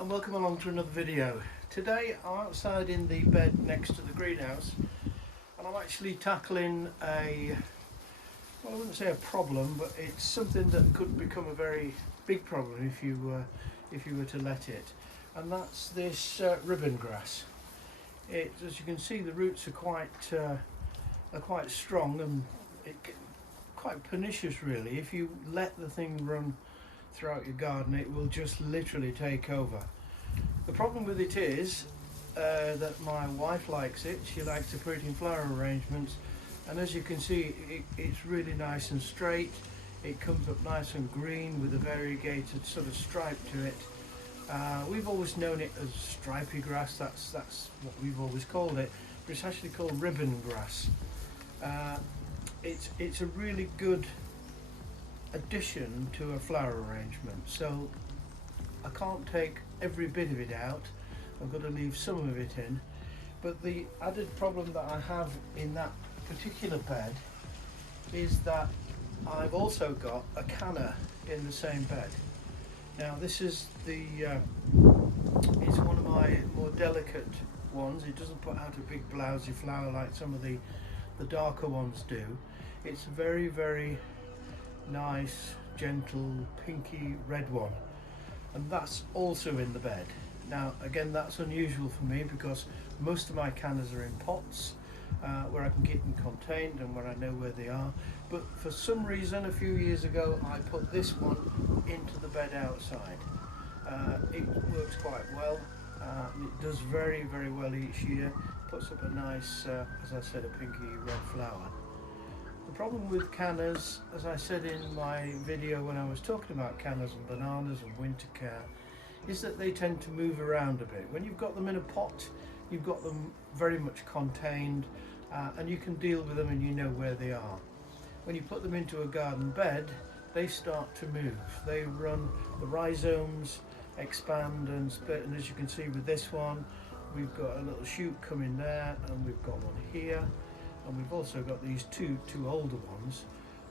and welcome along to another video. Today I'm outside in the bed next to the greenhouse and I'm actually tackling I wouldn't say a problem, but it's something that could become a very big problem if you were to let it, and that's this ribbon grass. As you can see, the roots are quite strong and quite pernicious really. If you let the thing run throughout your garden, it will just literally take over. The problem with it is that my wife likes it. She likes to put it in flower arrangements, and as you can see, it's really nice and straight. It comes up nice and green with a variegated sort of stripe to it. We've always known it as stripy grass. That's what we've always called it, but it's actually called ribbon grass. It's a really good addition to a flower arrangement, so I can't take every bit of it out. I've got to leave some of it in, but the added problem that I have in that particular bed is that I've also got a canna in the same bed. Now this is it's one of my more delicate ones. It doesn't put out a big blousy flower like some of the darker ones do. It's a very, very nice, gentle, pinky red one, and that's also in the bed. Now again, that's unusual for me because most of my cannas are in pots where I can keep them contained and where I know where they are, but for some reason a few years ago I put this one into the bed outside. It works quite well. It does very, very well each year, puts up a nice, as I said, a pinky red flower. The problem with cannas, as I said in my video when I was talking about cannas and bananas and winter care, is that they tend to move around a bit. When you've got them in a pot, you've got them very much contained, and you can deal with them and you know where they are. When you put them into a garden bed, they start to move. They run, the rhizomes expand and split, and as you can see with this one, we've got a little shoot coming there, and we've got one here, and we've also got these two older ones.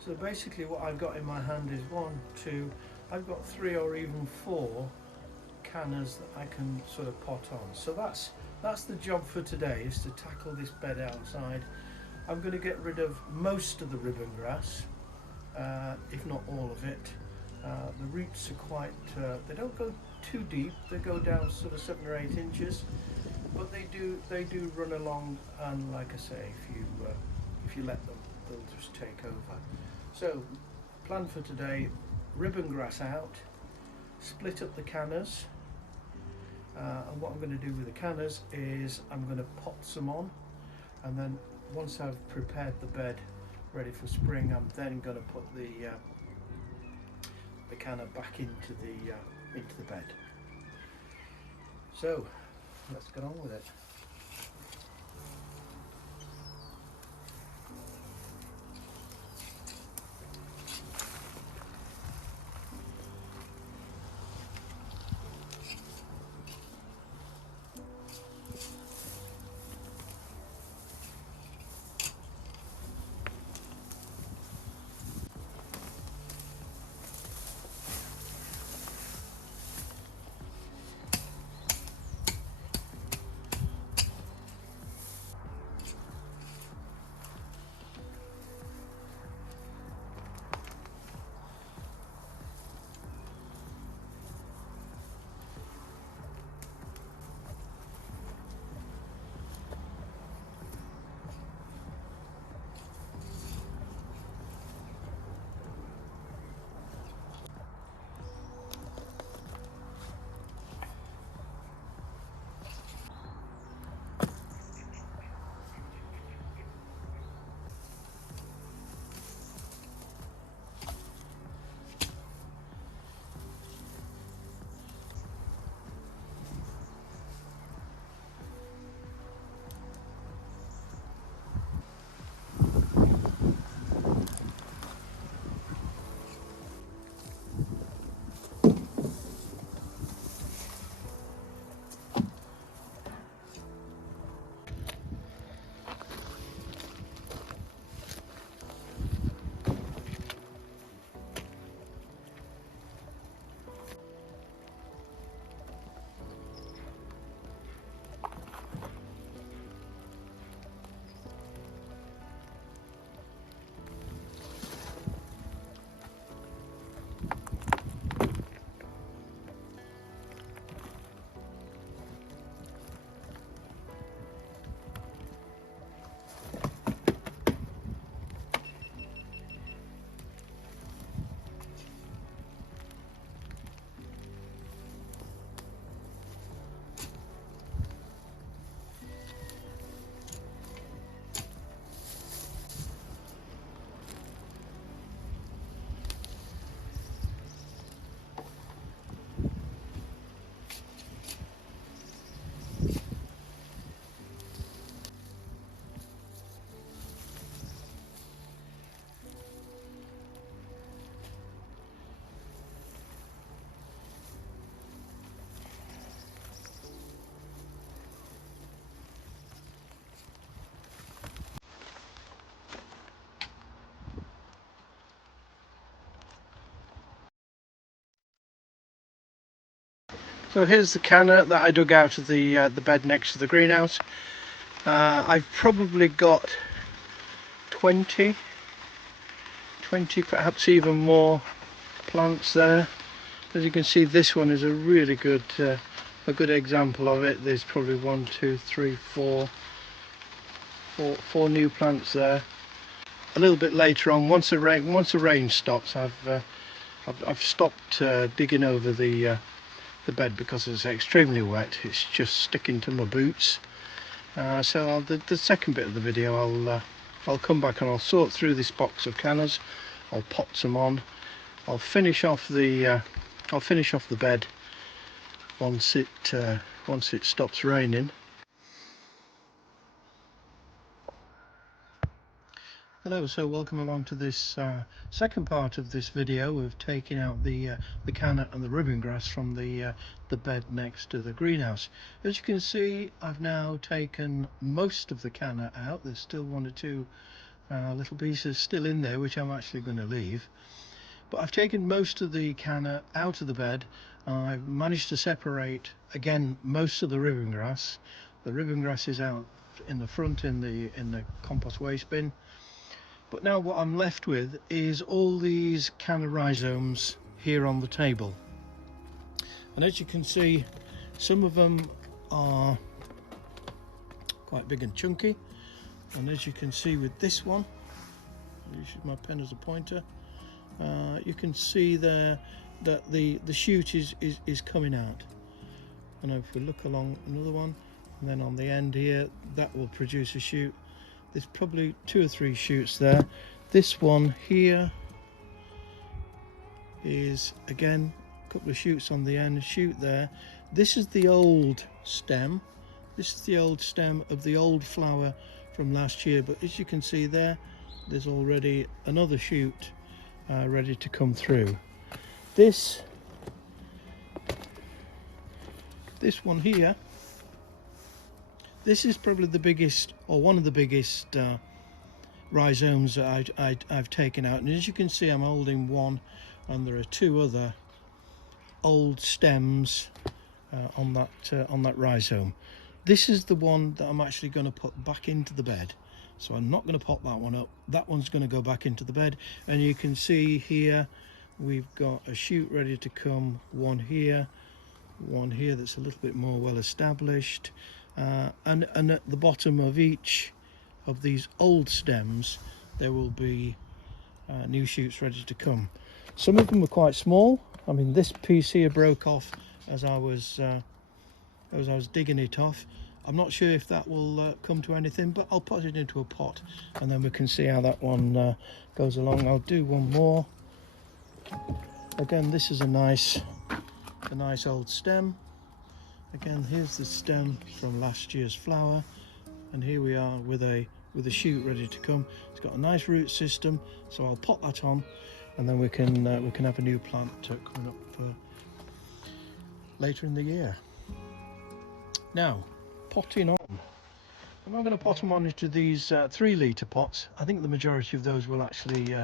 So basically what I've got in my hand is I've got 3 or even 4 cannas that I can sort of pot on. So that's the job for today, is to tackle this bed outside. I'm going to get rid of most of the ribbon grass, if not all of it. The roots are quite, they don't go too deep, they go down sort of 7 or 8 inches, but they do run along, and like I say, if you let them, they'll just take over. So plan for today: ribbon grass out, split up the cannas, and what I'm going to do with the cannas is I'm going to pot some on, and then once I've prepared the bed ready for spring, I'm then going to put the canna back into the bed. So let's get on with it. So here's the canna that I dug out of the bed next to the greenhouse. I've probably got 20 perhaps even more plants there. As you can see, this one is a really good a good example of it. There's probably 1, 2, 3, 4 new plants there. A little bit later on, once the rain stops, I've stopped digging over the bed because it's extremely wet. It's just sticking to my boots. So the second bit of the video, I'll come back and I'll sort through this box of cannas. I'll pot some on. I'll finish off the bed once it stops raining. Hello, so welcome along to this second part of this video of taking out the canna and the ribbon grass from the bed next to the greenhouse. As you can see, I've now taken most of the canna out. There's still 1 or 2 little pieces still in there, which I'm actually going to leave. But I've taken most of the canna out of the bed. I've managed to separate again most of the ribbon grass. The ribbon grass is out in the front in the compost waste bin. But now what I'm left with is all these canna rhizomes here on the table. And as you can see, some of them are quite big and chunky. And as you can see with this one, I'll use my pen as a pointer, you can see there that the shoot is coming out. And if we look along another one, and then on the end here, that will produce a shoot. There's probably 2 or 3 shoots there. This one here is again a couple of shoots on the end, shoot there. This is the old stem. This is the old stem of the old flower from last year, but as you can see there's already another shoot ready to come through. This one here, this is probably the biggest, or one of the biggest rhizomes that I've taken out. And as you can see, I'm holding one, and there are 2 other old stems on that rhizome. This is the one that I'm actually going to put back into the bed. So I'm not going to pop that one up. That one's going to go back into the bed. And you can see here we've got a shoot ready to come. One here that's a little bit more well established. And at the bottom of each of these old stems there will be new shoots ready to come. Some of them are quite small. I mean, this piece here broke off as I was digging it off. I'm not sure if that will come to anything, but I'll put it into a pot and then we can see how that one goes along. I'll do one more. Again, this is a nice old stem. Again, here's the stem from last year's flower, and here we are with a shoot ready to come. It's got a nice root system, so I'll pot that on, and then we can have a new plant coming up later in the year. Now, potting on. I'm not going to pot them on into these 3 litre pots. I think the majority of those will actually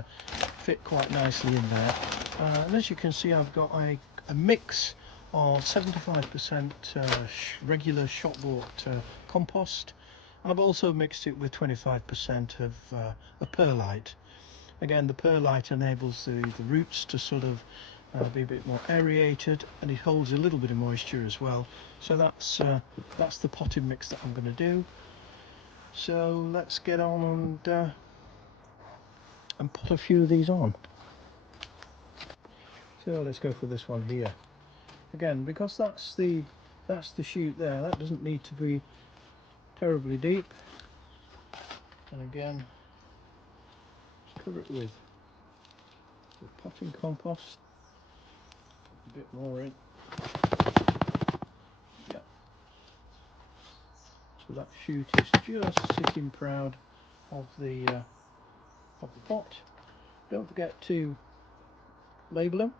fit quite nicely in there. And as you can see, I've got a mix of 75% regular shop bought compost. I've also mixed it with 25% of perlite. Again, the perlite enables the roots to sort of be a bit more aerated, and it holds a little bit of moisture as well. So that's the potting mix that I'm going to do. So let's get on and put a few of these on. So let's go for this one here. Again, because that's the shoot there, that doesn't need to be terribly deep. And again, just cover it with potting compost. A bit more in. Yeah. So that shoot is just sitting proud of the pot. Don't forget to label them.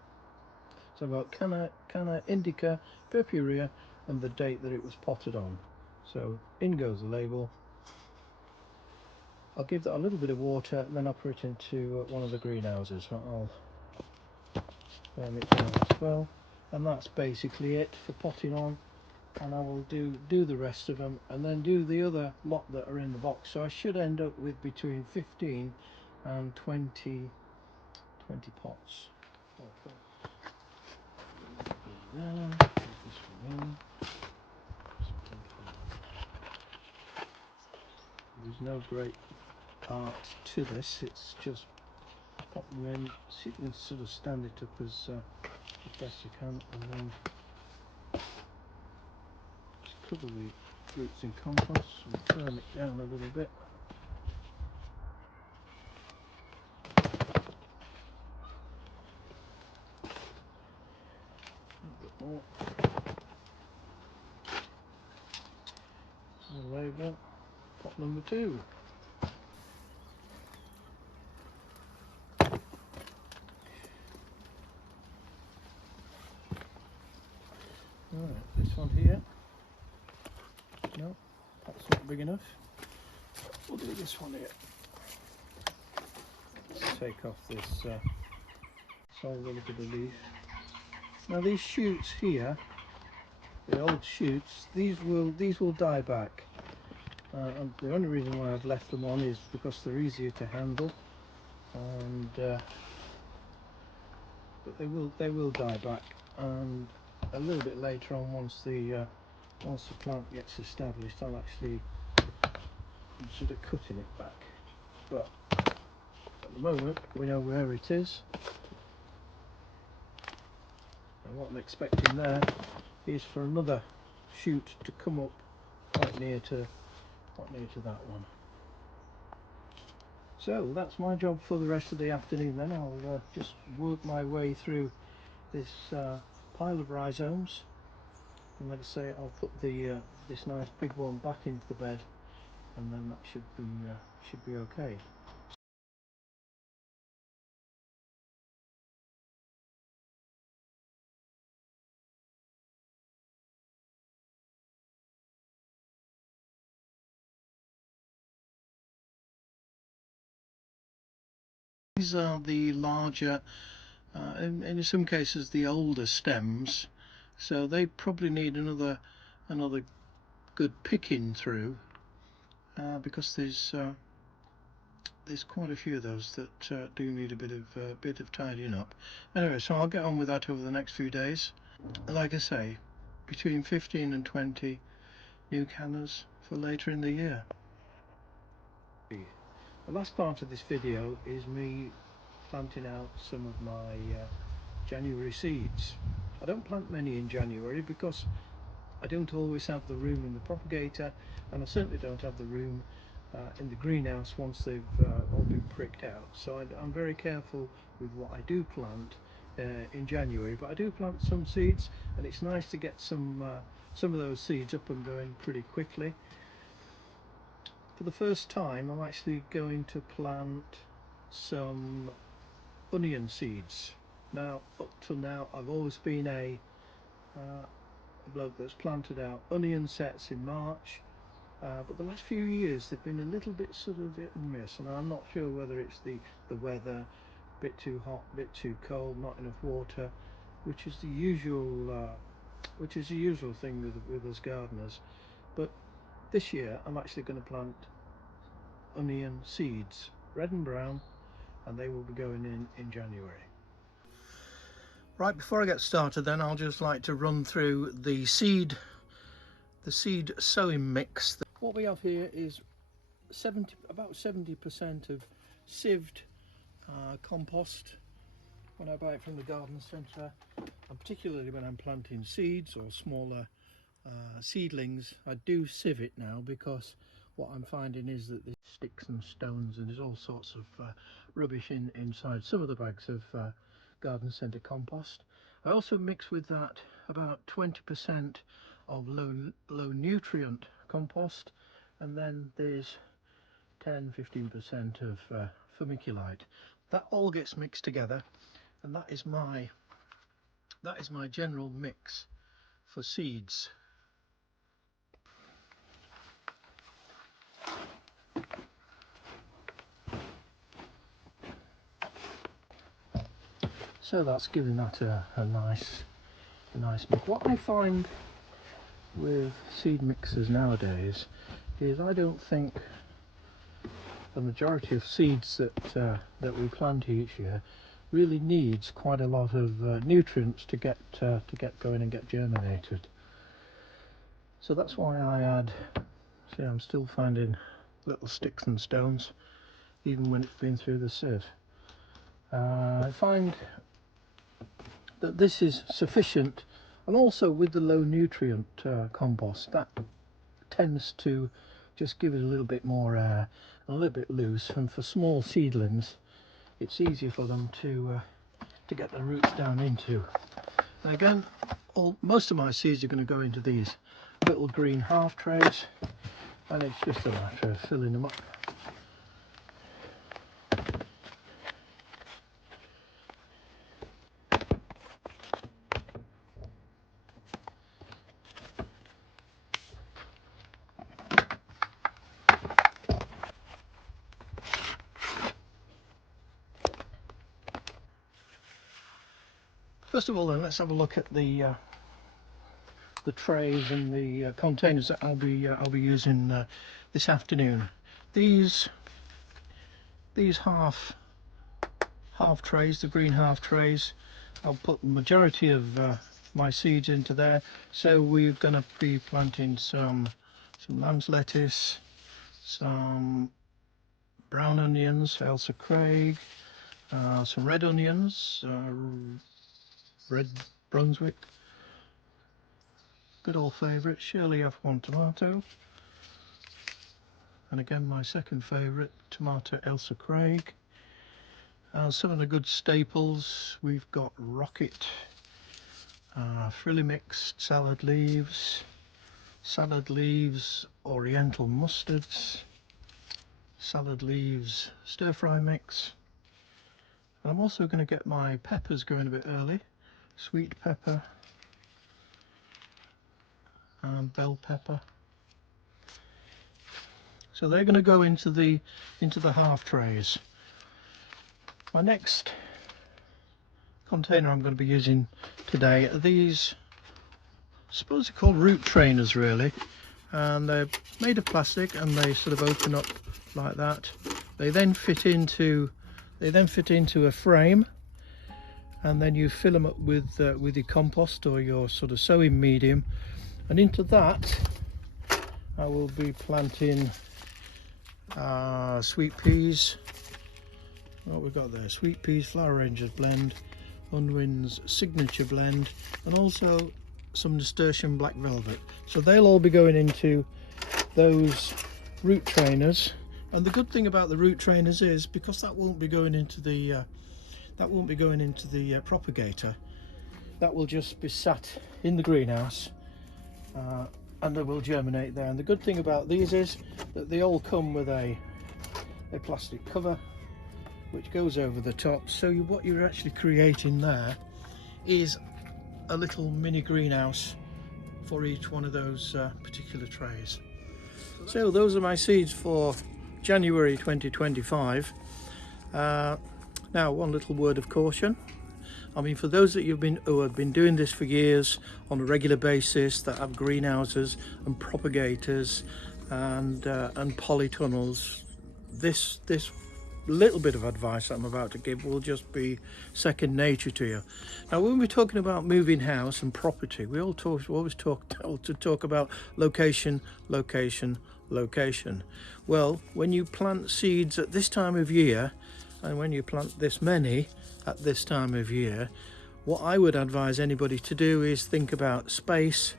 So I've got Canna Indica Purpurea and the date that it was potted on. So in goes the label. I'll give that a little bit of water and then I'll put it into one of the greenhouses. I'll firm it down as well. and that's basically it for potting on. And I will do the rest of them and then do the other lot that are in the box. So I should end up with between 15 and 20 pots. Okay. There's no great art to this, it's just pop them in, so you can sort of stand it up as best you can, and then just cover the roots in compost and firm it down a little bit. A bit more. Label, pot number 2. Alright, this one here. No, that's not big enough. We'll do this one here. Let's take off this solid little bit of leaf. Now these shoots here, the old shoots, these will die back. And the only reason why I've left them on is because they're easier to handle, and but they will die back. And a little bit later on, once the plant gets established, I'll actually consider cutting it back. But at the moment, we know where it is, and what I'm expecting there is for another shoot to come up quite near to that one. So that's my job for the rest of the afternoon. Then I'll just work my way through this pile of rhizomes, and like I say, I'll put the this nice big one back into the bed, and then that should be okay. These are the larger, in some cases the older stems, so they probably need another good picking through, because there's quite a few of those that do need a bit of tidying up. Anyway, so I'll get on with that over the next few days. Like I say, between 15 and 20 new cannas for later in the year. The last part of this video is me planting out some of my January seeds. I don't plant many in January because I don't always have the room in the propagator, and I certainly don't have the room in the greenhouse once they've all been pricked out. So I'm very careful with what I do plant in January, but I do plant some seeds, and it's nice to get some of those seeds up and going pretty quickly. For the first time, I'm actually going to plant some onion seeds. Now, up till now, I've always been a bloke that's planted out onion sets in March, but the last few years they've been a little bit sort of hit and miss, and I'm not sure whether it's the weather, bit too hot, bit too cold, not enough water, which is the usual thing with us gardeners. But this year I'm actually going to plant onion seeds, red and brown, and they will be going in January. Right, before I get started then, I'll just like to run through the seed sowing mix. What we have here is about 70% of sieved compost when I buy it from the garden centre, and particularly when I'm planting seeds or smaller seedlings, I do sieve it now, because what I'm finding is that there's sticks and stones and there's all sorts of rubbish inside some of the bags of garden centre compost. I also mix with that about 20% of low nutrient compost, and then there's 10–15% of vermiculite. That all gets mixed together, and that is my general mix for seeds. So that's giving that a nice a nice mix. What I find with seed mixers nowadays is I don't think the majority of seeds that we plant each year really needs quite a lot of nutrients to get going and get germinated. So that's why I add. See, I'm still finding little sticks and stones even when it's been through the sieve. I find that this is sufficient, and also with the low nutrient compost, that tends to just give it a little bit more air, a little bit loose, and for small seedlings it's easier for them to get the roots down into. Now again, most of my seeds are going to go into these little green half trays, and it's just a matter of filling them up. First of all then, let's have a look at the trays and the containers that I'll be using this afternoon. These half trays, the green half trays, I'll put the majority of my seeds into there. So we're going to be planting some lamb's lettuce, some brown onions, Ailsa Craig, some red onions, red Brunswick, good old favourite Shirley F1 tomato, and again my second favourite tomato Ailsa Craig. Some of the good staples, we've got rocket, frilly mixed salad leaves, oriental mustards, salad leaves stir fry mix. And I'm also going to get my peppers going a bit early, sweet pepper and bell pepper. So they're going to go into the half trays. My next container I'm going to be using today are these, I suppose they're called root trainers really, and they're made of plastic and they sort of open up like that. They then fit into a frame, and then you fill them up with your compost or your sort of sowing medium, and into that I will be planting sweet peas. What we've got there: sweet peas, Flower Rangers blend, Unwin's signature blend, and also some nasturtium black velvet. So they'll all be going into those root trainers. And the good thing about the root trainers is, because that won't be going into the propagator, that will just be sat in the greenhouse, and they will germinate there. And the good thing about these is that they all come with a plastic cover which goes over the top, so what you're actually creating there is a little mini greenhouse for each one of those particular trays. So those are my seeds for January 2025. Now, one little word of caution. I mean, for those who have been doing this for years on a regular basis, that have greenhouses and propagators and polytunnels, this little bit of advice I'm about to give will just be second nature to you. Now, when we're talking about moving house and property, we always talk about location. Well, when you plant seeds at this time of year, and when you plant this many at this time of year, what I would advise anybody to do is think about space.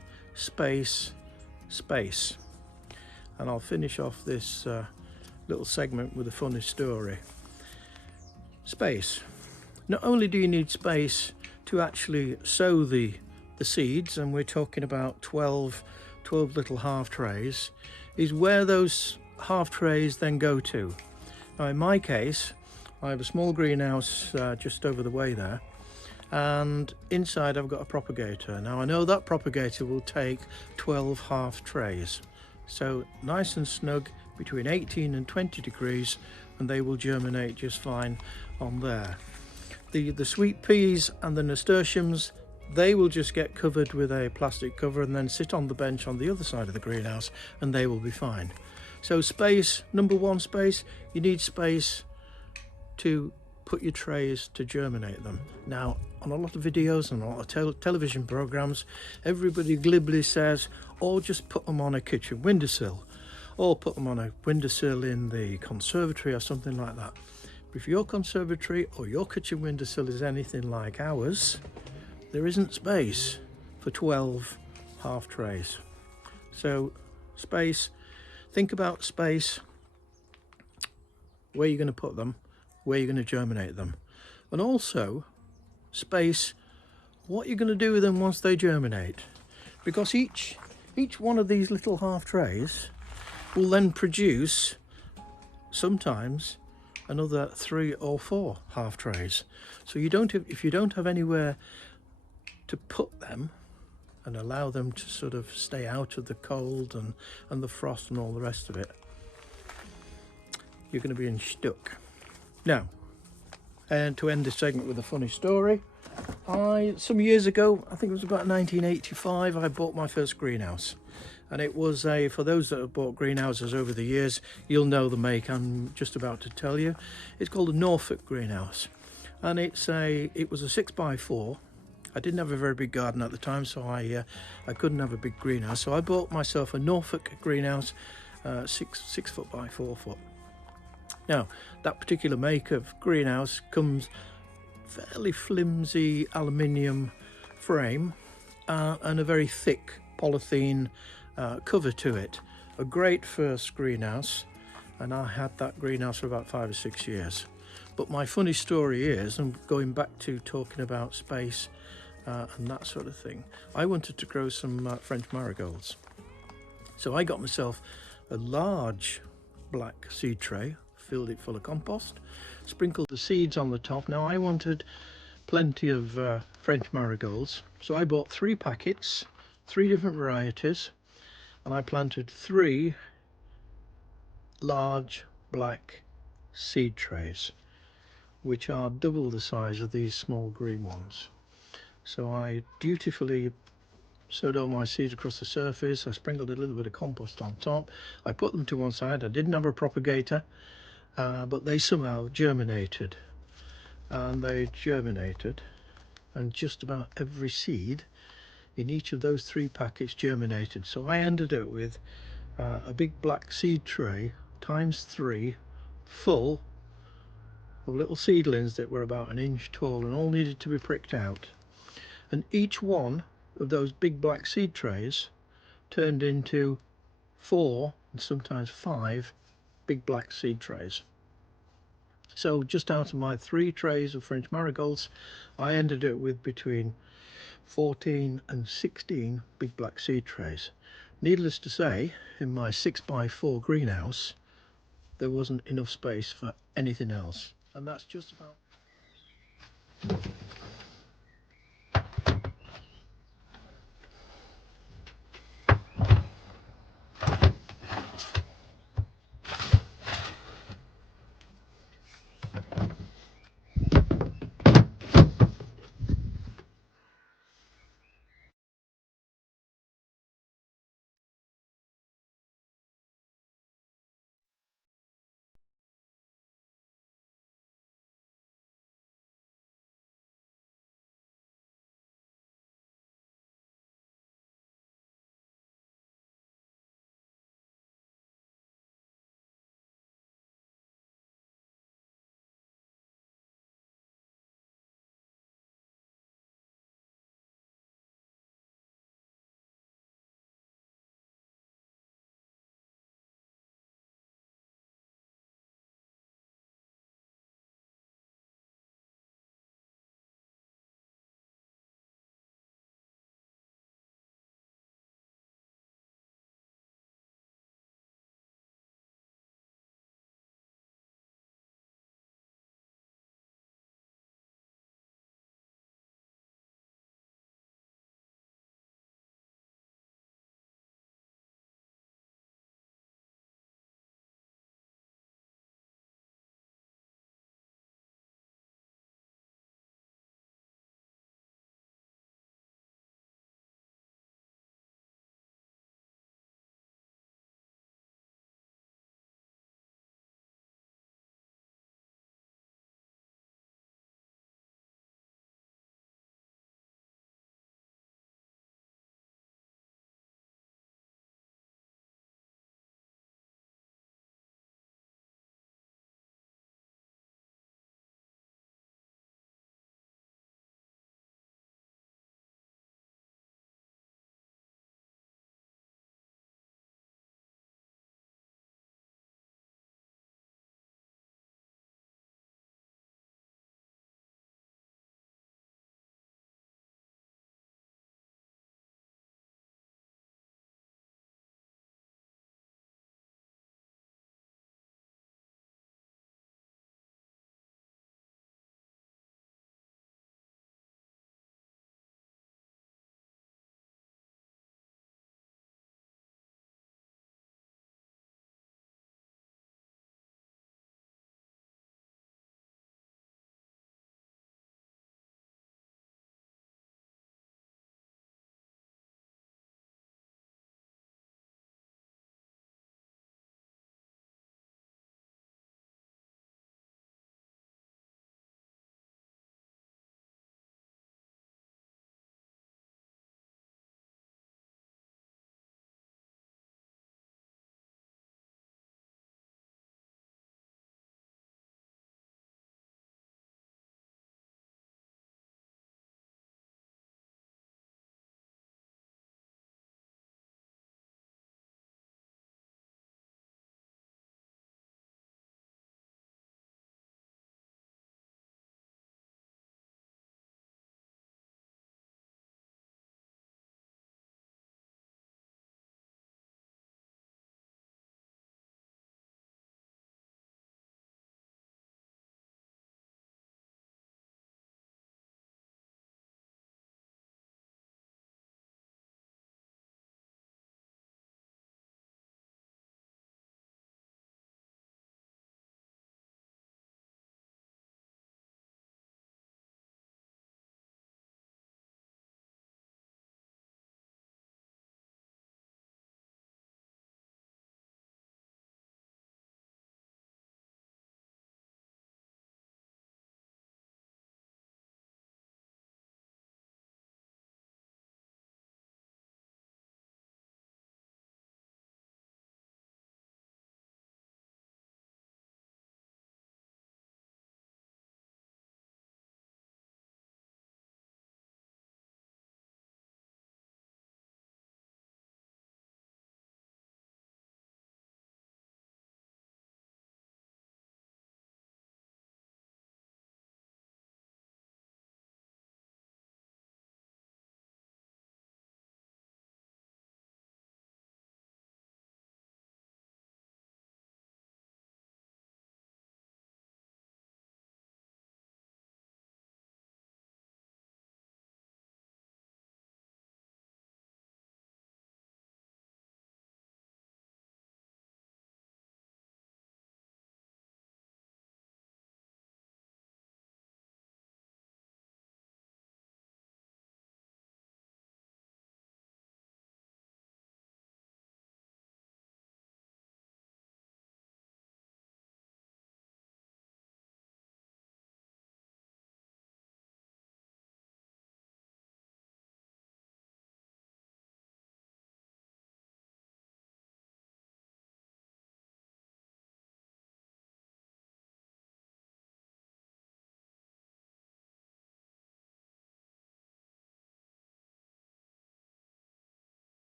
And I'll finish off this little segment with a funny story. Space. Not only do you need space to actually sow the seeds, and we're talking about 12 little half trays, is where those half trays then go to. Now, in my case, I have a small greenhouse just over the way there, and inside I've got a propagator. Now, I know that propagator will take 12 half trays, so nice and snug between 18 and 20 degrees, and they will germinate just fine on there. The sweet peas and the nasturtiums, They will just get covered with a plastic cover and then sit on the bench on the other side of the greenhouse, and they will be fine. So space, number one, space. You need space to put your trays to germinate them. Now, on a lot of videos and a lot of television programs, everybody glibly says, oh, just put them on a kitchen windowsill, or put them on a windowsill in the conservatory or something like that. But if your conservatory or your kitchen windowsill is anything like ours, there isn't space for 12 half trays. So space, think about space, where you're going to put them, where you're going to germinate them, and also space, what you're going to do with them once they germinate, because each one of these little half trays will then produce sometimes another 3 or 4 half trays. So if you don't have anywhere to put them and allow them to sort of stay out of the cold and the frost and all the rest of it, you're going to be in stuck. Now, and to end this segment with a funny story, some years ago, I think it was about 1985, I bought my first greenhouse. And it was for those that have bought greenhouses over the years, you'll know the make I'm just about to tell you. It's called a Norfolk greenhouse. And it was a 6x4. I didn't have a very big garden at the time, so I couldn't have a big greenhouse. So I bought myself a Norfolk greenhouse, 6 foot by 4 foot. Now, that particular make of greenhouse comes fairly flimsy aluminium frame and a very thick polythene cover to it. A great first greenhouse, and I had that greenhouse for about 5 or 6 years. But my funny story is, and going back to talking about space and that sort of thing, I wanted to grow some French marigolds. So I got myself a large black seed tray, filled it full of compost, sprinkled the seeds on the top. Now I wanted plenty of French marigolds, so I bought 3 packets, 3 different varieties, and I planted 3 large black seed trays, which are double the size of these small green ones. So I dutifully sowed all my seeds across the surface. I sprinkled a little bit of compost on top. I put them to one side. I didn't have a propagator, but they somehow germinated, and and just about every seed in each of those 3 packets germinated. So I ended up with a big black seed tray times 3 full of little seedlings that were about 1 inch tall and all needed to be pricked out. And each one of those big black seed trays turned into 4 and sometimes 5 big black seed trays. So just out of my 3 trays of French marigolds, I ended up with between 14 and 16 big black seed trays. Needless to say, in my 6x4 greenhouse, there wasn't enough space for anything else. And that's just about